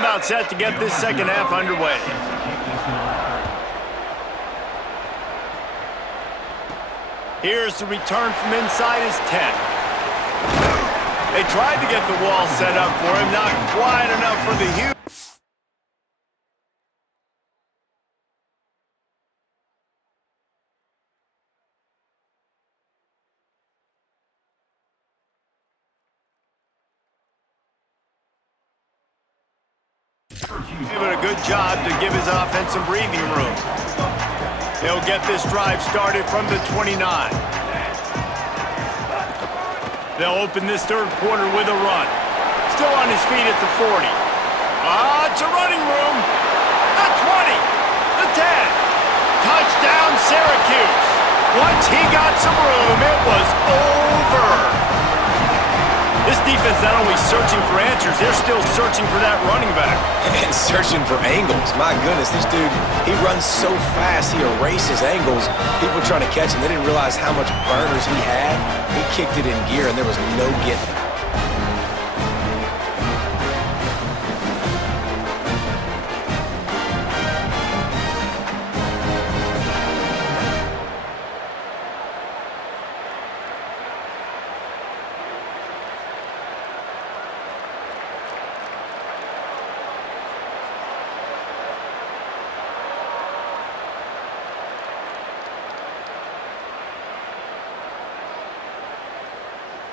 about set to get this second half underway. Here's the return from inside his 10. They tried to get the wall set up for him, not quite enough for the Hughes. Doing a good job to give his offense some breathing room. They'll get this drive started from the 29. They'll open this third quarter with a run. Still on his feet at the 40. It's a running room. The 20. The 10. Touchdown, Syracuse. Once he got some room, it was over. This defense not only searching for answers, they're still searching for that running back. And searching for angles. My goodness, this dude, he runs so fast, he erases angles. People trying to catch him, they didn't realize how much burners he had. He kicked it in gear, and there was no getting it.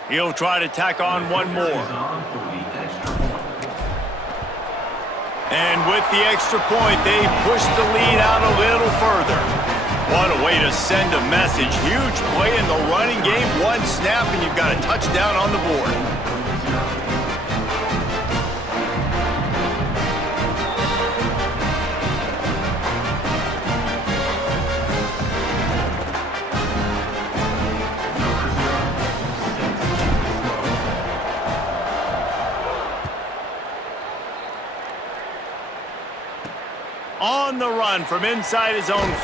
He'll try to tack on one more. And with the extra point, they push the lead out a little further. What a way to send a message. Huge play in the running game. One snap, and you've got a touchdown on the board. On the run from inside his own 5.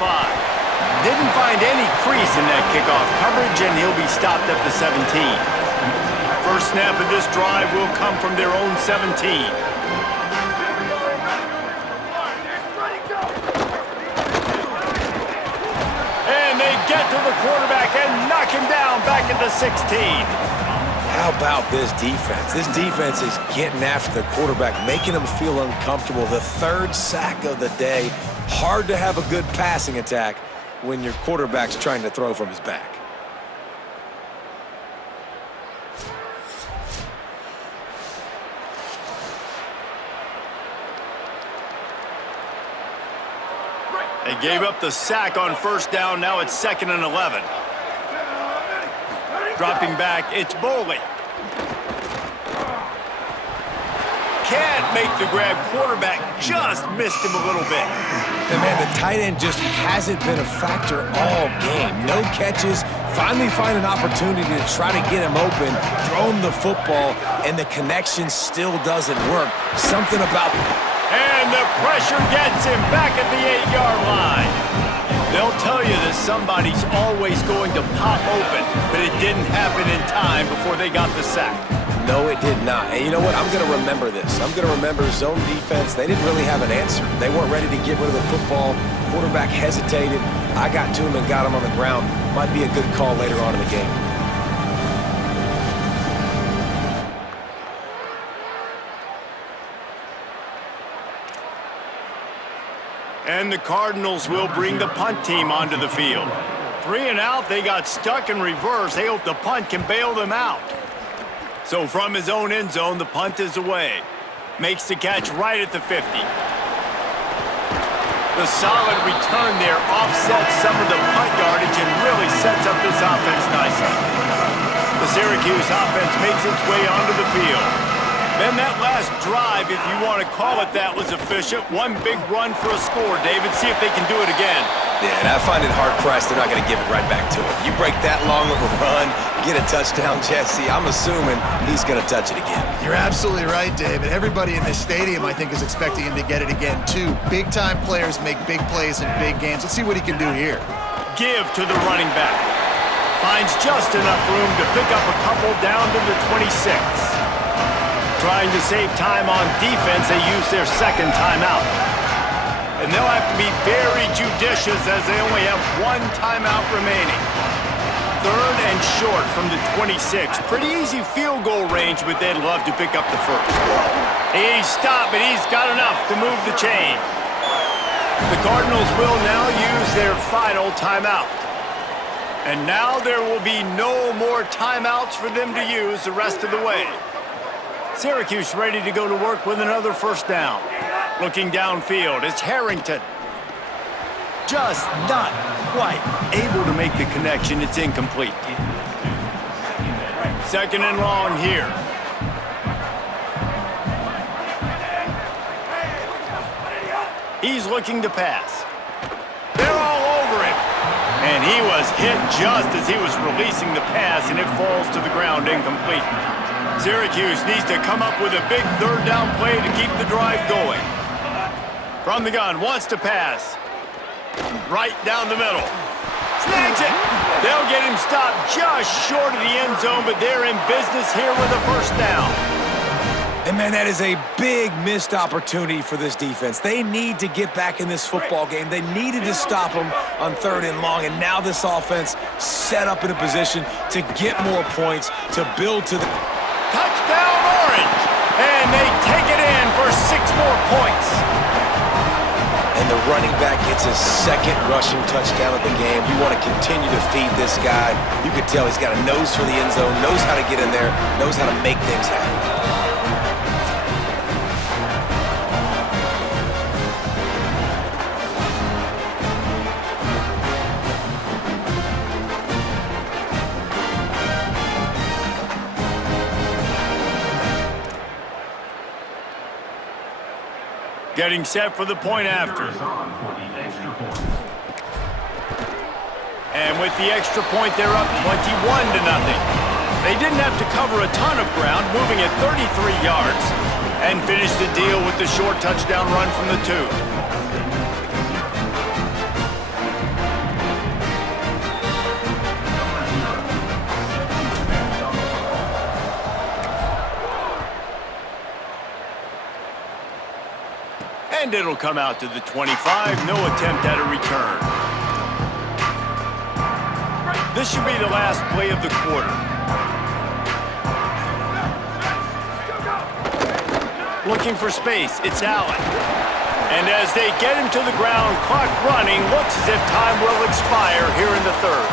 Didn't find any crease in that kickoff coverage, and he'll be stopped at the 17. First snap of this drive will come from their own 17. And they get to the quarterback and knock him down back at the 16. How about this defense? This defense is getting after the quarterback, making him feel uncomfortable. The third sack of the day. Hard to have a good passing attack when your quarterback's trying to throw from his back. They gave up the sack on first down. Now it's 2nd and 11. Dropping back, it's Boley. Can't make the grab. Quarterback just missed him a little bit. And man, the tight end just hasn't been a factor all game. No catches. Finally find an opportunity to try to get him open, throw him the football, and the connection still doesn't work. Something about... And the pressure gets him back at the 8-yard line. They'll tell you that somebody's always going to pop open, but it didn't happen in time before they got the sack. No, it did not. And you know what? I'm going to remember this. I'm going to remember zone defense. They didn't really have an answer. They weren't ready to get rid of the football. Quarterback hesitated. I got to him and got him on the ground. Might be a good call later on in the game. And the Cardinals will bring the punt team onto the field. 3 and out, they got stuck in reverse. They hope the punt can bail them out. So from his own end zone, the punt is away. Makes the catch right at the 50. The solid return there offsets some of the punt yardage and really sets up this offense nicely. The Syracuse offense makes its way onto the field. Then that last drive, if you want to call it that, was efficient. One big run for a score, David. See if they can do it again. Yeah, and I find it hard-pressed they're not going to give it right back to him. You break that long of a run, get a touchdown, Jesse, I'm assuming he's going to touch it again. You're absolutely right, David. Everybody in this stadium, I think, is expecting him to get it again, too. Big-time players make big plays in big games. Let's see what he can do here. Give to the running back. Finds just enough room to pick up a couple down to the 26. Trying to save time on defense, they use their second timeout. And they'll have to be very judicious as they only have one timeout remaining. Third and short from the 26. Pretty easy field goal range, but they'd love to pick up the first. He's stopped, but he's got enough to move the chain. The Cardinals will now use their final timeout. And now there will be no more timeouts for them to use the rest of the way. Syracuse ready to go to work with another first down. Looking downfield, it's Harrington. Just not quite able to make the connection. It's incomplete. Second and long here. He's looking to pass. They're all over him. And he was hit just as he was releasing the pass, and it falls to the ground incomplete. Syracuse needs to come up with a big third down play to keep the drive going. From the gun, wants to pass. Right down the middle. Snags it. They'll get him stopped just short of the end zone, but they're in business here with a first down. And, man, that is a big missed opportunity for this defense. They need to get back in this football game. They needed to stop them on third and long, and now this offense set up in a position to get more points, to build to the... Touchdown, Orange! And they take it in for 6 more points. And the running back gets his second rushing touchdown of the game. You want to continue to feed this guy. You can tell he's got a nose for the end zone, knows how to get in there, knows how to make things happen. Getting set for the point after. And with the extra point, they're up 21-0. They didn't have to cover a ton of ground, moving at 33 yards, and finished the deal with the short touchdown run from the 2. And it'll come out to the 25. No attempt at a return. This should be the last play of the quarter. Looking for space. It's Allen. And as they get him to the ground, clock running, looks as if time will expire here in the third.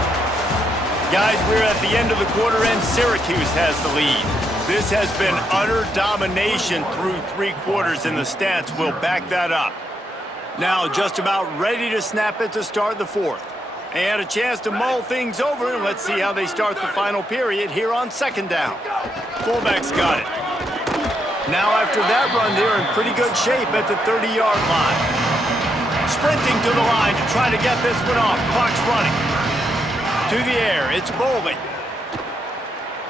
Guys, we're at the end of the quarter, and Syracuse has the lead. This has been utter domination through 3 quarters, and the stats will back that up. Now just about ready to snap it to start the 4th. They had a chance to mull things over, and let's see how they start the final period here on second down. Fullback's got it. Now after that run, they're in pretty good shape at the 30-yard line. Sprinting to the line to try to get this one off. Clock's running. To the air, it's Bolden.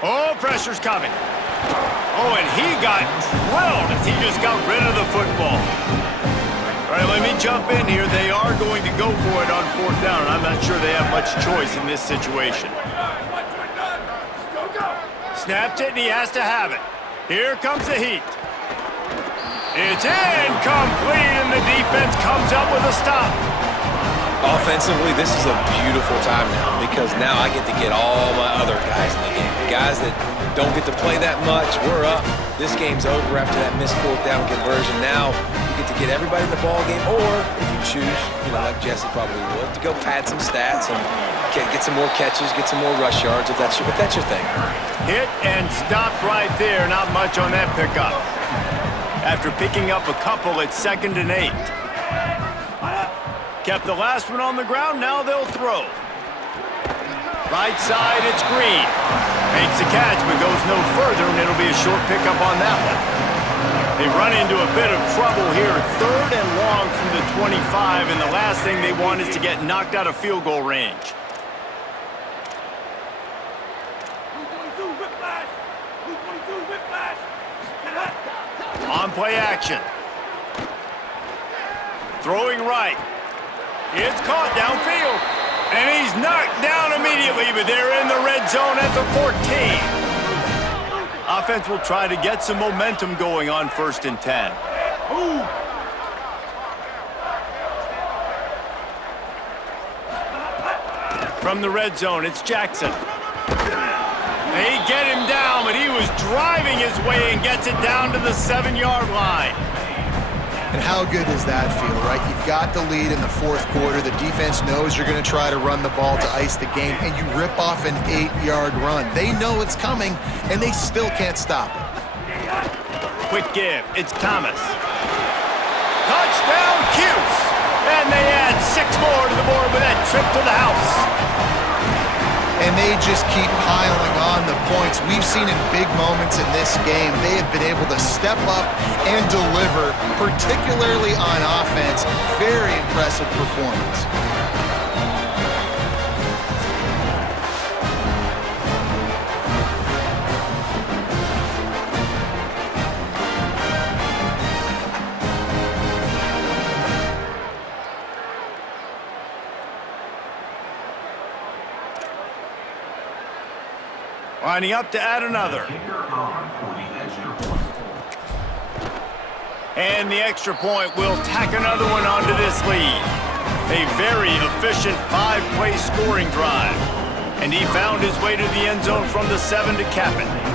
Oh, pressure's coming. Oh, and he got drilled as he just got rid of the football. All right, let me jump in here. They are going to go for it on 4th down, and I'm not sure they have much choice in this situation. Snapped it, and he has to have it. Here comes the heat. It's incomplete, and the defense comes up with a stop. Offensively, this is a beautiful time now because now I get to get all my other guys in the game. Guys that don't get to play that much, we're up. This game's over after that missed 4th down conversion. Now you get to get everybody in the ball game, or if you choose, like Jesse probably would, to go pad some stats and get some more catches, get some more rush yards if that's your thing. Hit and stopped right there. Not much on that pickup. After picking up a couple, it's 2nd and 8. Kept the last one on the ground, now they'll throw. Right side, it's Green. Makes the catch, but goes no further, and it'll be a short pickup on that one. They run into a bit of trouble here. 3rd and long from the 25, and the last thing they want is to get knocked out of field goal range. On play action. Throwing right. It's caught downfield. And he's knocked down immediately, but they're in the red zone at the 14. A offense will try to get some momentum going on 1st and 10. Ooh. From the red zone, it's Jackson. They get him down, but he was driving his way and gets it down to the 7-yard line. And how good does that feel, right? You've got the lead in the 4th quarter. The defense knows you're going to try to run the ball to ice the game, and you rip off an 8-yard run. They know it's coming, and they still can't stop it. Quick give. It's Thomas. Touchdown, Cuse! And they add 6 more to the board with that trip to the house. And they just keep piling on the points. We've seen in big moments in this game, they have been able to step up and deliver, particularly on offense. Very impressive performance. Lining up to add another. And the extra point will tack another one onto this lead. A very efficient 5-play scoring drive. And he found his way to the end zone from the 7 to cap it.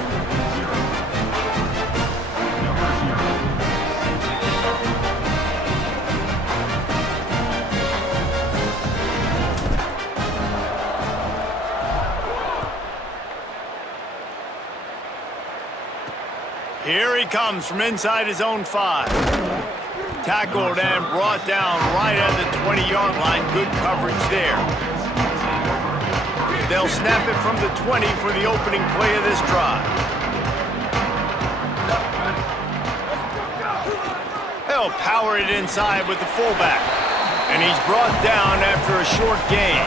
Here he comes from inside his own 5. Tackled and brought down right at the 20-yard line. Good coverage there. They'll snap it from the 20 for the opening play of this drive. They'll power it inside with the fullback. And he's brought down after a short gain.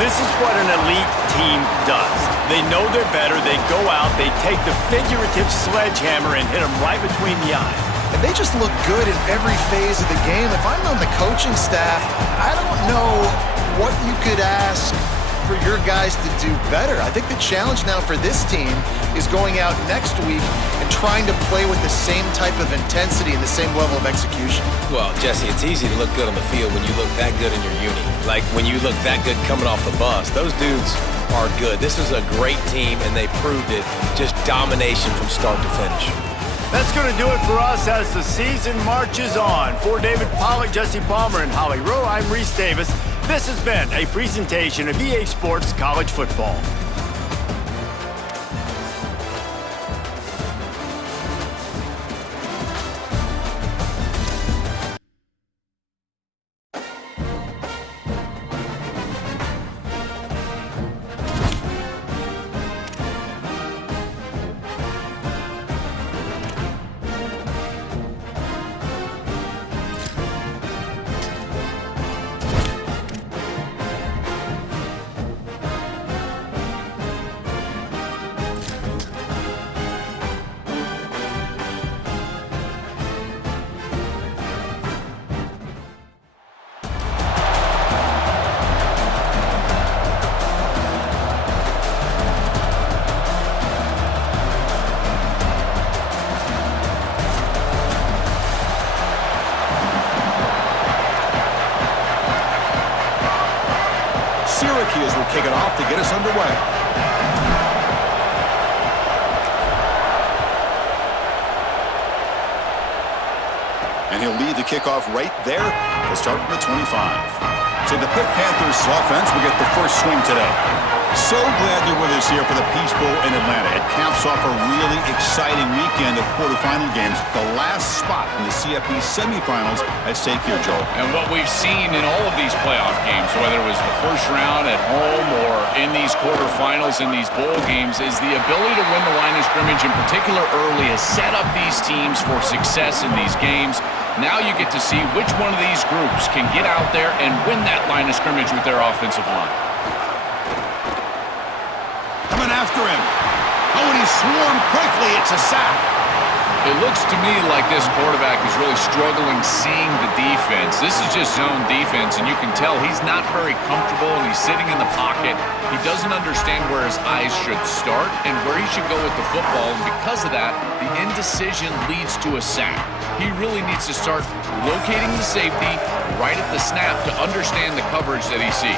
This is what an elite team does. They know they're better, they go out, they take the figurative sledgehammer and hit them right between the eyes. And they just look good in every phase of the game. If I'm on the coaching staff, I don't know what you could ask for your guys to do better. I think the challenge now for this team is going out next week and trying to play with the same type of intensity and the same level of execution. Well, Jesse, it's easy to look good on the field when you look that good in your uni. Like when you look that good coming off the bus. Those dudes are good. This is a great team, and they proved it. Just domination from start to finish. That's going to do it for us as the season marches on. For David Pollack, Jesse Palmer, and Holly Rowe, I'm Reese Davis. This has been a presentation of EA Sports College Football. Syracuse will kick it off to get us underway. And he'll lead the kickoff right there. We'll start from the 25. So the Pitt Panthers offense will get the first swing today. So glad you're with us here for the Peach Bowl in Atlanta. It caps off a really exciting weekend of quarterfinal games. The last spot in the CFP semifinals at stake here, Joel. And what we've seen in all of these playoff games, whether it was the first round at home or in these quarterfinals in these bowl games, is the ability to win the line of scrimmage, in particular early, has set up these teams for success in these games. Now you get to see which one of these groups can get out there and win that line of scrimmage with their offensive line. Coming after him. Oh, and he's swarmed quickly. It's a sack. It looks to me like this quarterback is really struggling seeing the defense. This is just zone defense, and you can tell he's not very comfortable, and he's sitting in the pocket. He doesn't understand where his eyes should start and where he should go with the football, and because of that, the indecision leads to a sack. He really needs to start locating the safety right at the snap to understand the coverage that he sees.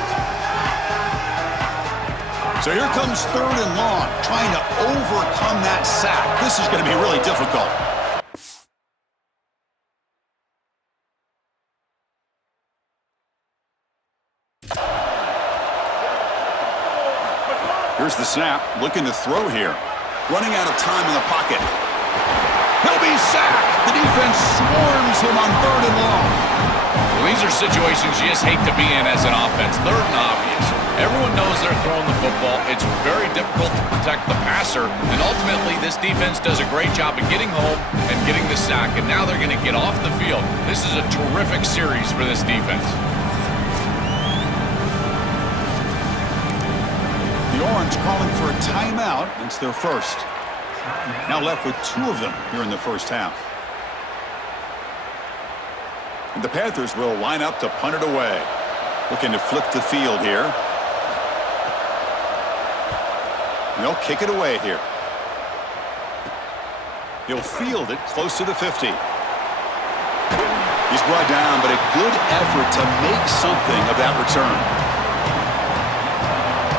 So here comes 3rd and long, trying to overcome that sack. This is going to be really difficult. Here's the snap, looking to throw here. Running out of time in the pocket. He'll be sacked. The defense swarms him on 3rd and long. Well, these are situations you just hate to be in as an offense. 3rd and obvious. Everyone knows they're throwing the football. It's very difficult to protect the passer, and ultimately this defense does a great job of getting home and getting the sack, and now they're going to get off the field. This is a terrific series for this defense. The Orange calling for a timeout. It's their first. Now left with 2 of them here in the first half. And the Panthers will line up to punt it away. Looking to flip the field here. And they'll kick it away here. He'll field it close to the 50. He's brought down, but a good effort to make something of that return.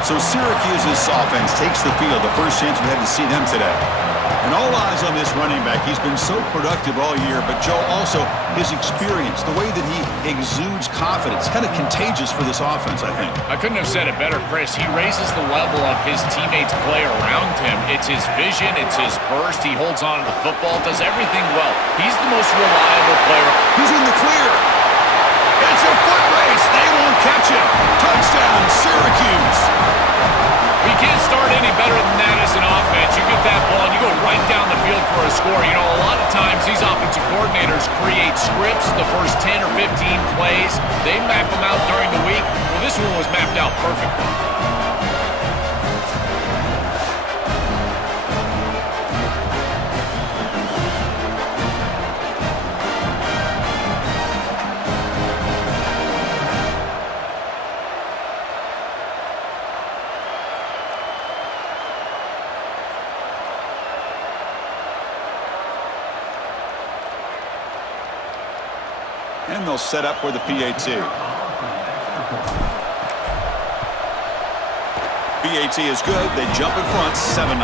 So Syracuse's offense takes the field. The first chance we had to see them today. And all eyes on this running back. He's been so productive all year, but Joe, also his experience, the way that he exudes confidence, kind of contagious for this offense, I think. I couldn't have said it better, Chris. He raises the level of his teammates' play around him. It's his vision, it's his burst. He holds on to the football, does everything well. He's the most reliable player. He's in the clear. It's a foot race. They won't catch him. Touchdown, Syracuse. We can't start any better than that as an offense. You get that ball and you go right down the field for a score. You know, a lot of times these offensive coordinators create scripts the first 10 or 15 plays. They map them out during the week. Well, this one was mapped out perfectly. And they'll set up with the PAT. PAT is good. They jump in front, 7-0.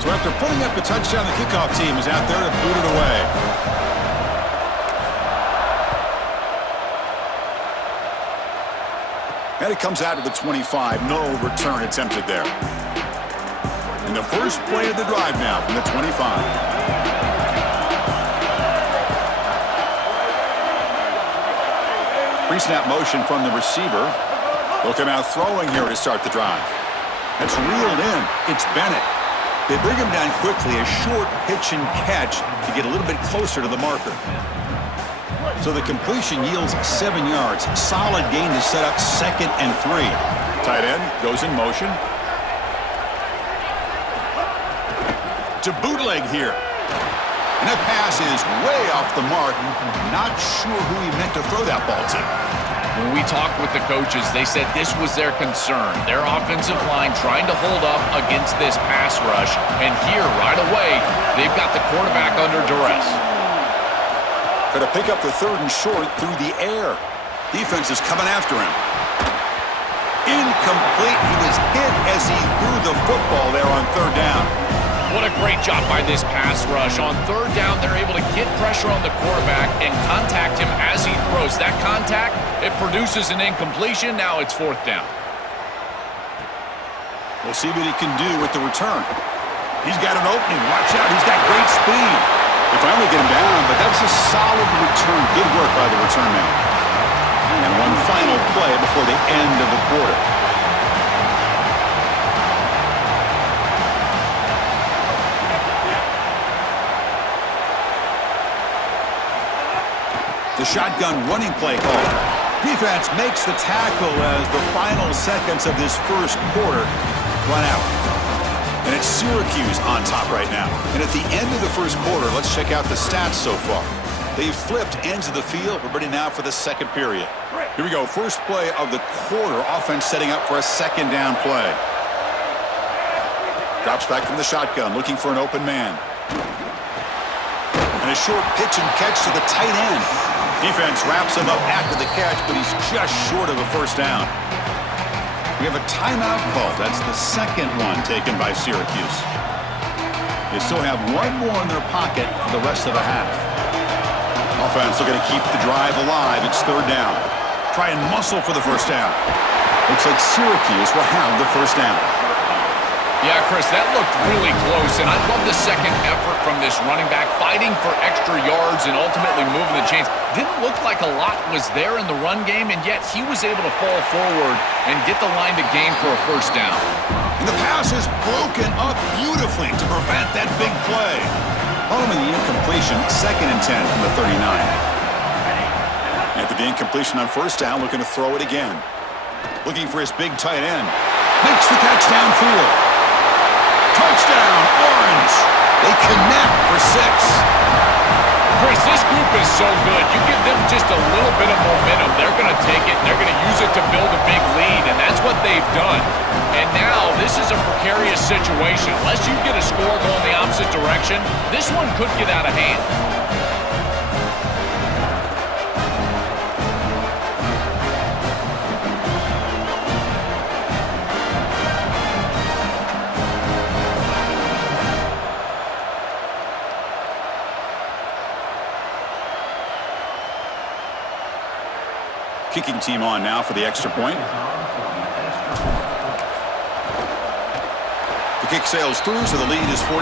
So after putting up a touchdown, the kickoff team is out there to boot it away. And it comes out to the 25. No return attempted there. And the first play of the drive now from the 25. Pre-snap motion from the receiver. They'll come out throwing here to start the drive. That's reeled in. It's Bennett. They bring him down quickly. A short pitch and catch to get a little bit closer to the marker. So the completion yields 7 yards. Solid gain to set up 2nd and 3. Tight end goes in motion. To bootleg here. And that pass is way off the mark. Not sure who he meant to throw that ball to. When we talked with the coaches, they said this was their concern. Their offensive line trying to hold up against this pass rush. And here, right away, they've got the quarterback under duress. Going to pick up the 3rd and short through the air. Defense is coming after him. Incomplete. He was hit as he threw the football there on 3rd down. What a great job by this pass rush. On 3rd down, they're able to get pressure on the quarterback and contact him as he throws. That contact, it produces an incompletion. Now it's 4th down. We'll see what he can do with the return. He's got an opening. Watch out. He's got great speed. They finally get him down, but that's a solid return. Good work by the return man. And one final play before the end of the quarter. The shotgun running play call. Defense makes the tackle as the final seconds of this first quarter run out. And it's Syracuse on top right now. And at the end of the first quarter, let's check out the stats so far. They've flipped ends of the field. We're ready now for the second period. Here we go. First play of the quarter. Offense setting up for a second down play. Drops back from the shotgun, looking for an open man. And a short pitch and catch to the tight end. Defense wraps him up after the catch, but he's just short of a first down. We have a timeout call. That's the second one taken by Syracuse. They still have one more in their pocket for the rest of the half. Offense looking to keep the drive alive. It's third down. Try and muscle for the first down. Looks like Syracuse will have the first down. Yeah, Chris, that looked really close, and I love the second effort from this running back, fighting for extra yards and ultimately moving the chains. Didn't look like a lot was there in the run game, and yet he was able to fall forward and get the line to gain for a first down. And the pass is broken up beautifully to prevent that big play. Following the incompletion, 2nd and 10 from the 39. After the incompletion on first down, looking to throw it again. Looking for his big tight end. Makes the catch downfield. Touchdown, Orange! They connect for 6. Chris, this group is so good. You give them just a little bit of momentum, they're going to take it, and they're going to use it to build a big lead, and that's what they've done. And now, this is a precarious situation. Unless you get a score going the opposite direction, this one could get out of hand. Kicking team on now for the extra point. The kick sails through, so the lead is 14-0.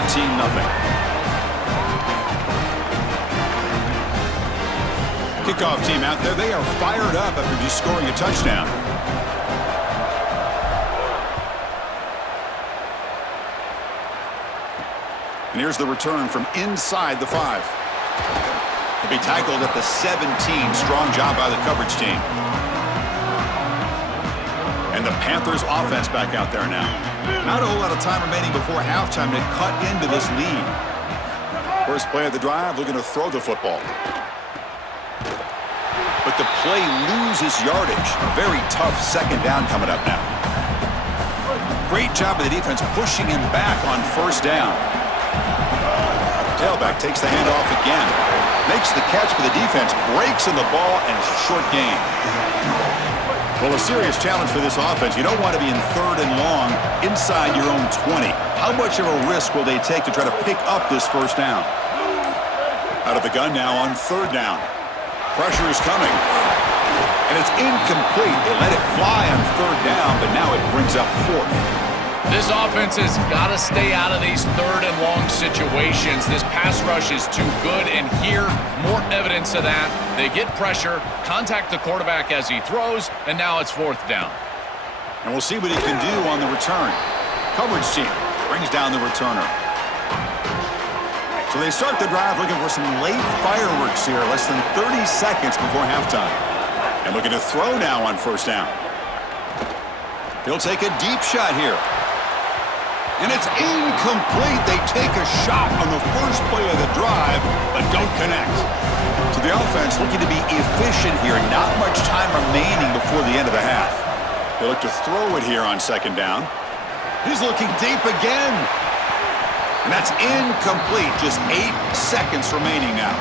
Kickoff team out there. They are fired up after just scoring a touchdown. And here's the return from inside the 5. To be tackled at the 17. Strong job by the coverage team. And the Panthers offense back out there now. Not a whole lot of time remaining before halftime to cut into this lead. First play of the drive, looking to throw the football. But the play loses yardage. Very tough second down coming up now. Great job of the defense pushing him back on first down. Tailback takes the handoff again. Makes the catch for the defense, breaks in the ball, and it's a short gain. Well, a serious challenge for this offense. You don't want to be in 3rd and long inside your own 20. How much of a risk will they take to try to pick up this first down? Out of the gun now on 3rd down. Pressure is coming. And it's incomplete. They let it fly on 3rd down, but now it brings up 4th. This offense has got to stay out of these 3rd and long situations. This pass rush is too good, and here, more evidence of that. They get pressure, contact the quarterback as he throws, and now it's 4th down. And we'll see what he can do on the return. Coverage team brings down the returner. So they start the drive looking for some late fireworks here, less than 30 seconds before halftime. And looking to throw now on first down. He'll take a deep shot here. And it's incomplete. They take a shot on the first play of the drive, but don't connect. So the offense looking to be efficient here. Not much time remaining before the end of the half. They look to throw it here on 2nd down. He's looking deep again. And that's incomplete. Just 8 seconds remaining now.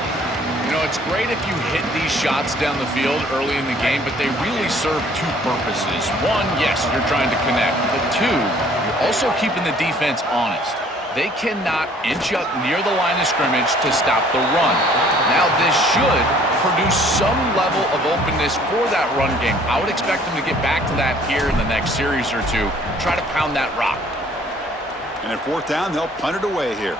You know, it's great if you hit these shots down the field early in the game, but they really serve 2 purposes. 1, yes, you're trying to connect. But 2, you're also keeping the defense honest. They cannot inch up near the line of scrimmage to stop the run. Now, this should produce some level of openness for that run game. I would expect them to get back to that here in the next series or 2. Try to pound that rock. And at 4th down, they'll punt it away here.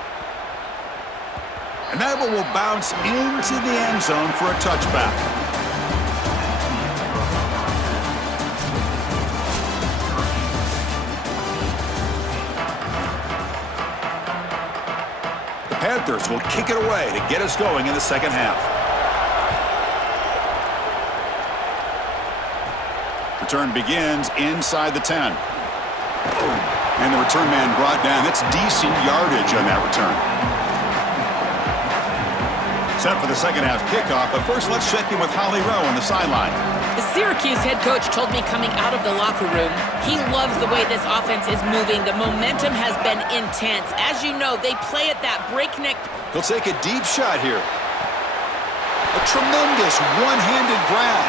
And that one will bounce into the end zone for a touchback. The Panthers will kick it away to get us going in the second half. Return begins inside the 10. And the return man brought down. That's decent yardage on that return. Set for the second half kickoff, but first let's check in with Holly Rowe on the sideline. The Syracuse head coach told me coming out of the locker room, he loves the way this offense is moving. The momentum has been intense. As you know, they play at that breakneck. He'll take a deep shot here. A tremendous one-handed grab.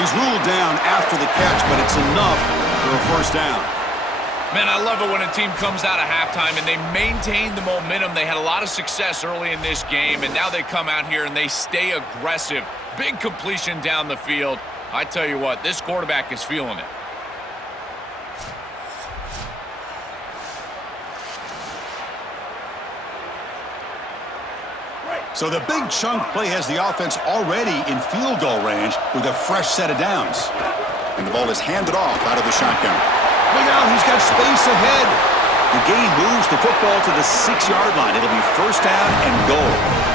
He's ruled down after the catch, but it's enough for a first down. Man, I love it when a team comes out of halftime and they maintain the momentum. They had a lot of success early in this game, and now they come out here and they stay aggressive. Big completion down the field. I tell you what, this quarterback is feeling it. So the big chunk play has the offense already in field goal range with a fresh set of downs. And the ball is handed off out of the shotgun. Look out, he's got space ahead. The game moves the football to the 6-yard line. It'll be first down and goal.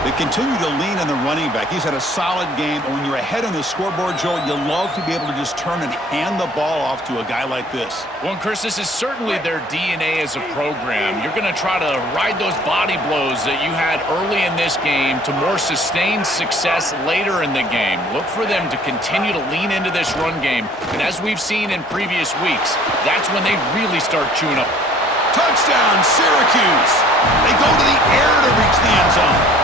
They continue to lean on the running back. He's had a solid game. And when you're ahead on the scoreboard, Joe, you love to be able to just turn and hand the ball off to a guy like this. Well, Chris, this is certainly their DNA as a program. You're going to try to ride those body blows that you had early in this game to more sustained success later in the game. Look for them to continue to lean into this run game. And as we've seen in previous weeks, that's when they really start chewing up. Touchdown, Syracuse! They go to the air to reach the end zone.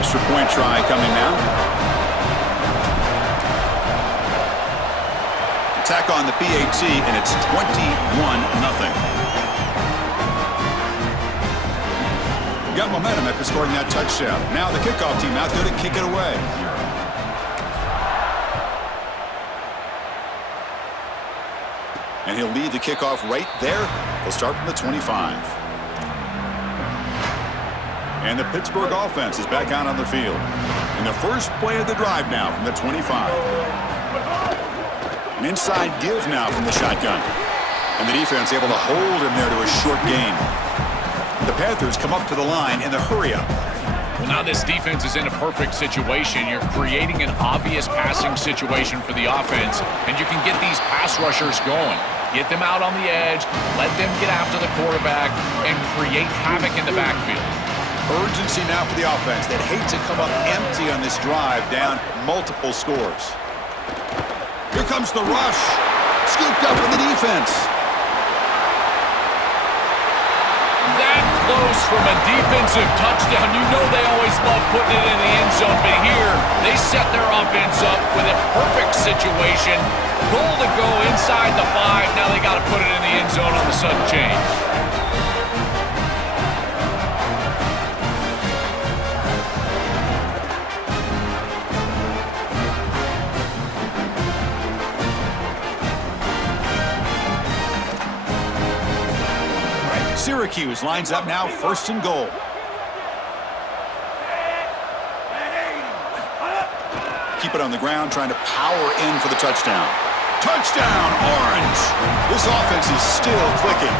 Extra point try coming now. Attack on the PAT, and it's 21-0. Got momentum after scoring that touchdown. Now the kickoff team out there to kick it away. And he'll lead the kickoff right there. They'll start from the 25. And the Pittsburgh offense is back out on the field. And the first play of the drive now from the 25. An inside give now from the shotgun. And the defense able to hold him there to a short gain. The Panthers come up to the line in the hurry-up. Well, now this defense is in a perfect situation. You're creating an obvious passing situation for the offense, and you can get these pass rushers going. Get them out on the edge, let them get after the quarterback, and create havoc in the backfield. Urgency now for the offense. They'd hate to come up empty on this drive, down multiple scores. Here comes the rush. Scooped up in the defense. That close from a defensive touchdown. You know they always love putting it in the end zone, but here they set their offense up with a perfect situation. Goal to go inside the 5. Now they got to put it in the end zone on the sudden change. Syracuse lines up now, first and goal. Keep it on the ground, trying to power in for the touchdown. Touchdown, Orange! This offense is still clicking.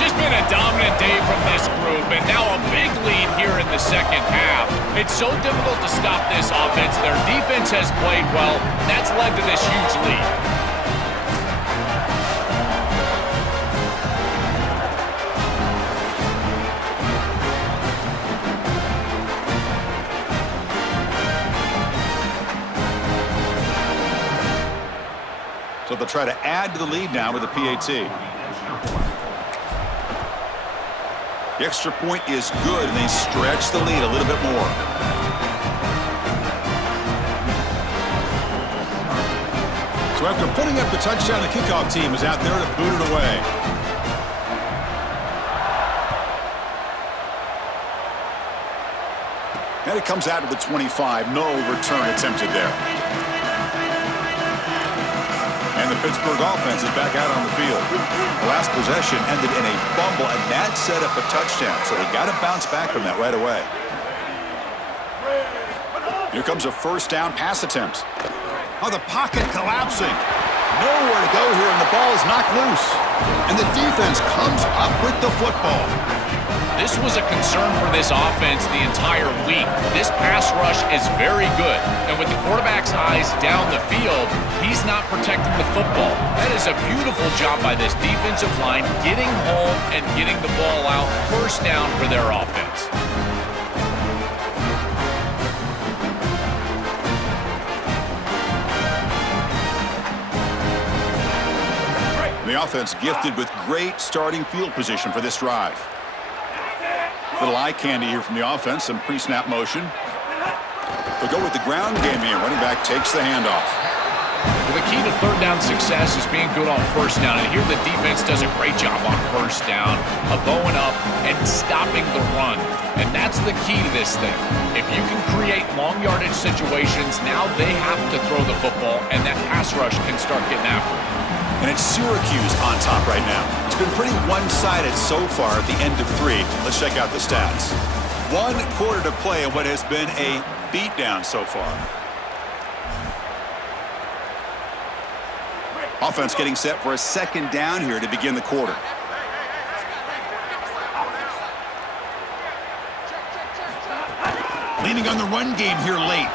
Just been a dominant day from this group, and now a big lead here in the second half. It's so difficult to stop this offense. Their defense has played well. That's led to this huge lead. So they'll try to add to the lead now with a PAT. The extra point is good, and they stretch the lead a little bit more. So after putting up the touchdown, the kickoff team is out there to boot it away. And it comes out to the 25. No return attempted there. And the Pittsburgh offense is back out on the field. The last possession ended in a fumble, and that set up a touchdown. So they got to bounce back from that right away. Here comes a first down pass attempt. Oh, the pocket collapsing. Nowhere to go here, and the ball is knocked loose. And the defense comes up with the football. This was a concern for this offense the entire week. This pass rush is very good. And with the quarterback's eyes down the field, he's not protecting the football. That is a beautiful job by this defensive line, getting home and getting the ball out, first down for their offense. The offense gifted with great starting field position for this drive. Little eye candy here from the offense, some pre-snap motion. They'll go with the ground game here. Running back takes the handoff. Well, the key to third down success is being good on first down. And here the defense does a great job on first down, bowing up and stopping the run. And that's the key to this thing. If you can create long yardage situations, now they have to throw the football, and that pass rush can start getting after it. And it's Syracuse on top right now. It's been pretty one-sided so far at the end of 3. Let's check out the stats. 1 quarter to play in what has been a beatdown so far. Offense getting set for a second down here to begin the quarter. Leaning on the run game here late.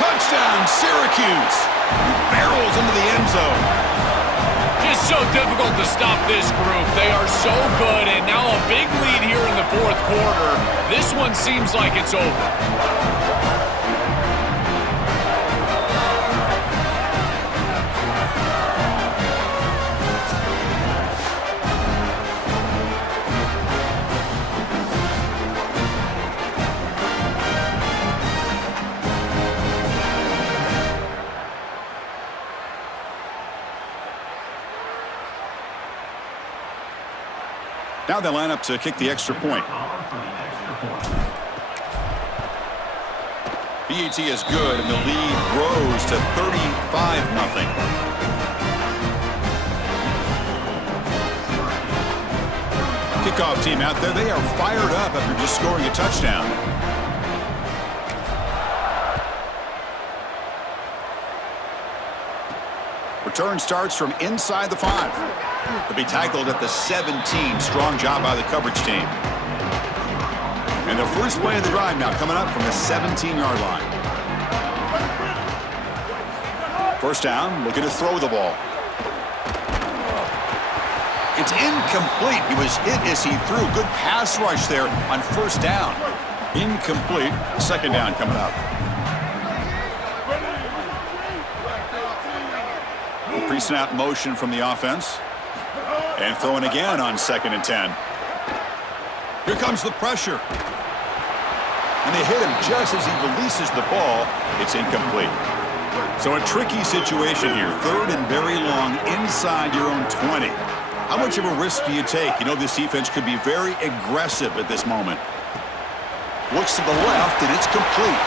Touchdown, Syracuse! Barrels into the end zone. Just so difficult to stop this group. They are so good, and now a big lead here in the fourth quarter. This one seems like it's over. Now they line up to kick the extra point. PAT is good, and the lead grows to 35-0. Kickoff team out there. They are fired up after just scoring a touchdown. Return starts from inside the 5. To be tackled at the 17. Strong job by the coverage team. And the first play of the drive now coming up from the 17-yard line. First down, looking to throw the ball. It's incomplete. He was hit as he threw. Good pass rush there on first down. Incomplete. Second down coming up. Pre-snap motion from the offense. And throwing again on 2nd and 10. Here comes the pressure. And they hit him just as he releases the ball. It's incomplete. So a tricky situation here. 3rd and very long inside your own 20. How much of a risk do you take? You know this defense could be very aggressive at this moment. Looks to the left, and it's complete.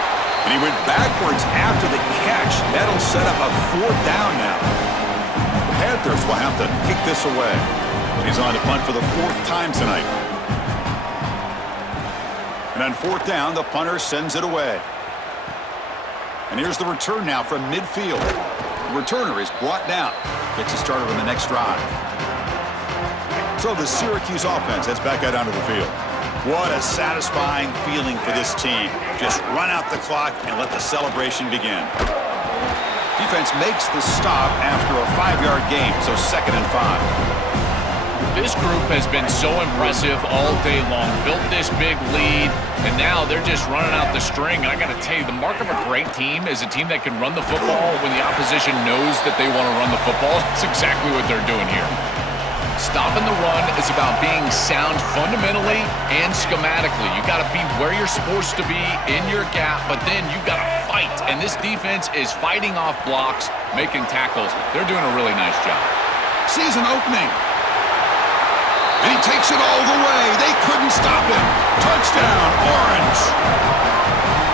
And he went backwards after the catch. That'll set up a 4th down now. The Panthers will have to kick this away. He's on to punt for the 4th time tonight. And on 4th down, the punter sends it away. And here's the return now from midfield. The returner is brought down. Gets it started on the next drive. So the Syracuse offense heads back out onto the field. What a satisfying feeling for this team. Just run out the clock and let the celebration begin. Defense makes the stop after a 5-yard gain, so 2nd and 5. This group has been so impressive all day long. Built this big lead, and now they're just running out the string. And I got to tell you, the mark of a great team is a team that can run the football when the opposition knows that they want to run the football. That's exactly what they're doing here. Stopping the run is about being sound fundamentally and schematically. You got to be where you're supposed to be in your gap, but then you got to fight. And this defense is fighting off blocks, making tackles. They're doing a really nice job. Season opening. And he takes it all the way. They couldn't stop him. Touchdown, Orange.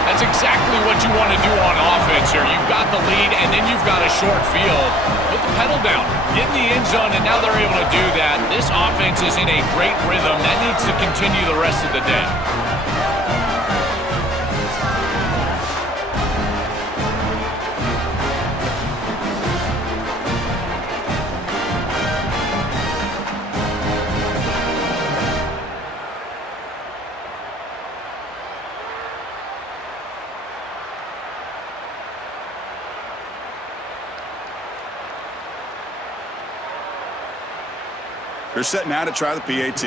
That's exactly what you want to do on offense here. You've got the lead, and then you've got a short field. Put the pedal down. Get in the end zone, and now they're able to do that. This offense is in a great rhythm. That needs to continue the rest of the day. They're set now to try the PAT.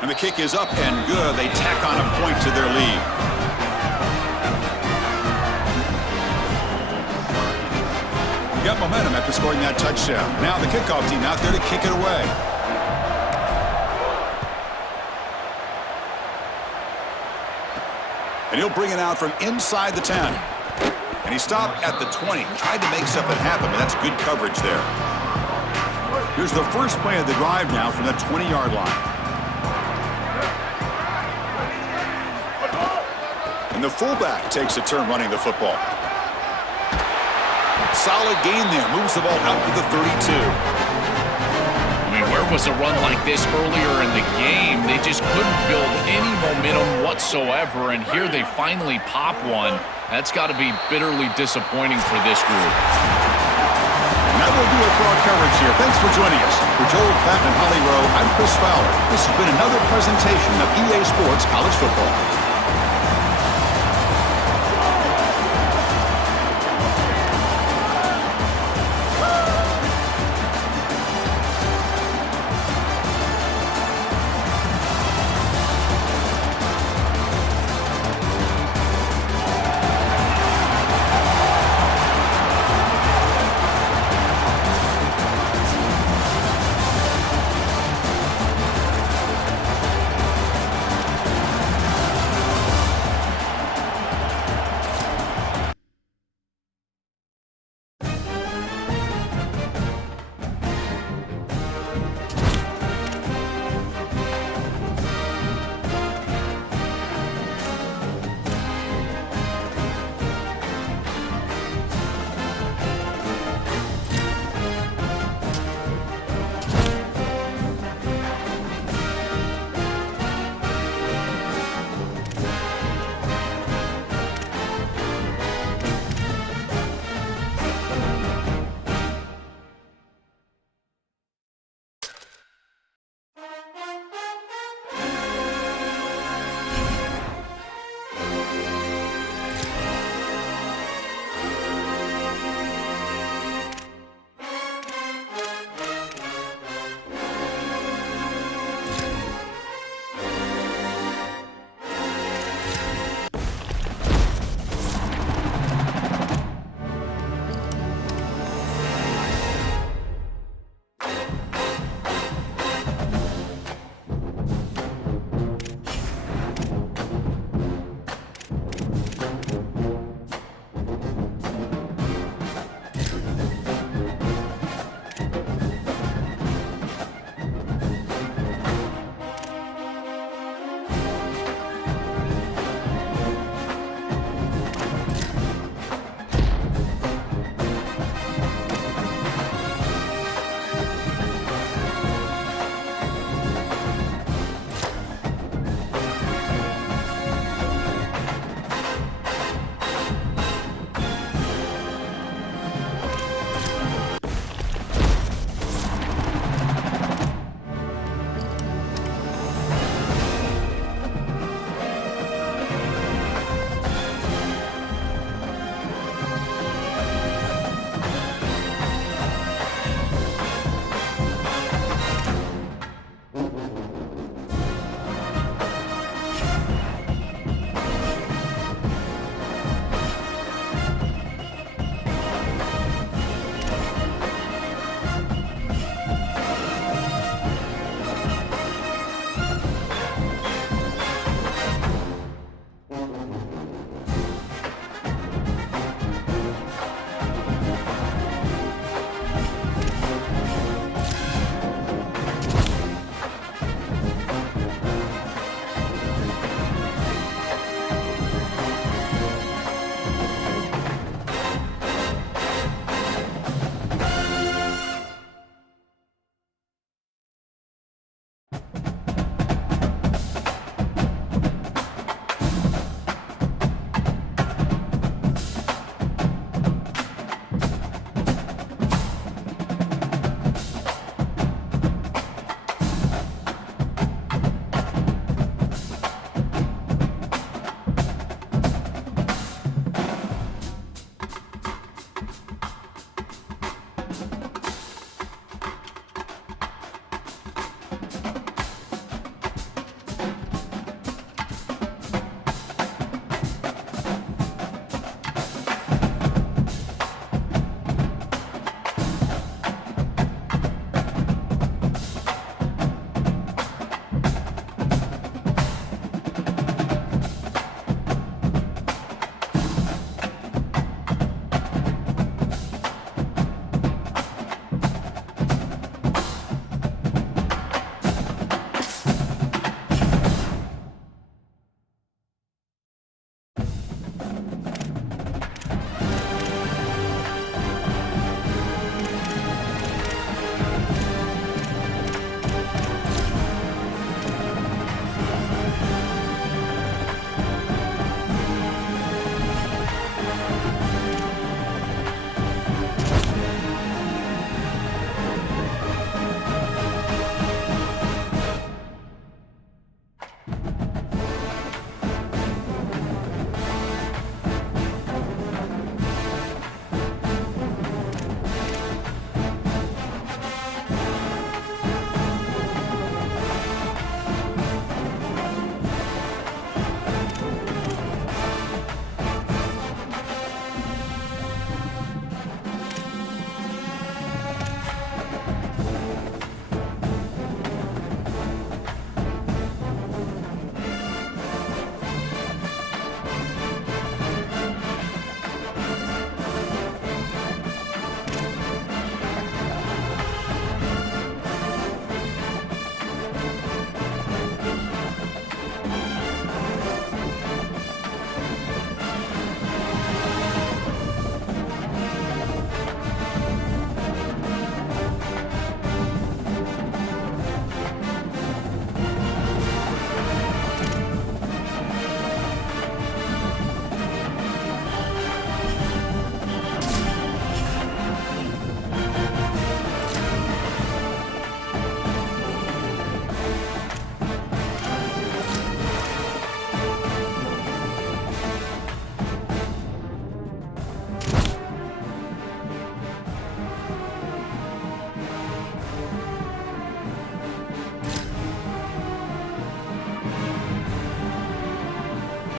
And the kick is up and good. They tack on a point to their lead. Got momentum after scoring that touchdown. Now the kickoff team out there to kick it away. And he'll bring it out from inside the 10. And he stopped at the 20. Tried to make something happen, but that's good coverage there. Here's the first play of the drive now from the 20-yard line. And the fullback takes a turn running the football. Solid gain there. Moves the ball out to the 32. I mean, where was a run like this earlier in the game? They just couldn't build any momentum whatsoever, and here they finally pop one. That's got to be bitterly disappointing for this group. And that will do it for our coverage here. Thanks for joining us. For Joel Patton and Holly Rowe, I'm Chris Fowler. This has been another presentation of EA Sports College Football.